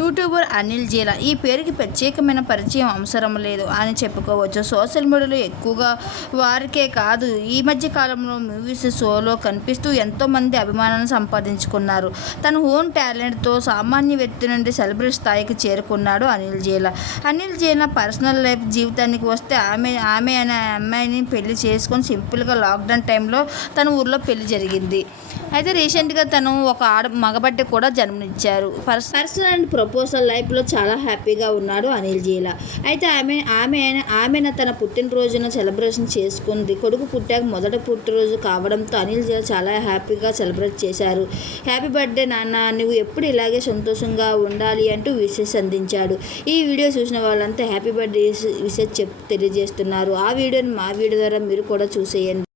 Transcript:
YouTuber Anil జీలా ఈ పేరుకి ప్రత్యేకమైన పరిచయం అవసరం లేదు అని చెప్పుకోవచ్చు. సోషల్ మీడియాలో ఎక్కువగా వారికే కాదు, ఈ మధ్య కాలంలో మూవీస్ షోలో కనిపిస్తూ ఎంతోమంది అభిమానాన్ని సంపాదించుకున్నారు. తన ఓన్ టాలెంట్తో సామాన్య వ్యక్తి నుండి సెలబ్రిటీ స్థాయికి చేరుకున్నాడు అనిల్ జీలా. అనిల్ జీలా పర్సనల్ లైఫ్ జీవితానికి వస్తే ఆమె అనే అమ్మాయిని పెళ్లి చేసుకొని సింపుల్గా లాక్డౌన్ టైంలో తన ఊర్లో పెళ్లి జరిగింది. అయితే రీసెంట్గా తను ఒక మగబిడ్డ కూడా జన్మనిచ్చారు. పర్సనల్ అండ్ ప్రపోజల్ లైఫ్లో చాలా హ్యాపీగా ఉన్నాడు అనిల్ జీలా. అయితే ఆమె తన పుట్టినరోజున సెలబ్రేషన్ చేసుకుంది. కొడుకు పుట్టాక మొదటి పుట్టినరోజు కావడంతో అనిల్ జీలా చాలా హ్యాపీగా సెలబ్రేట్ చేశారు. హ్యాపీ బర్త్డే నాన్న, నువ్వు ఎప్పుడు ఇలాగే సంతోషంగా ఉండాలి అంటూ విషెస్ అందించాడు. ఈ వీడియో చూసిన వాళ్ళంతా హ్యాపీ బర్త్డే విషెస్ తెలియజేస్తున్నారు. ఆ వీడియోని మా వీడియో ద్వారా మీరు కూడా చూసేయండి.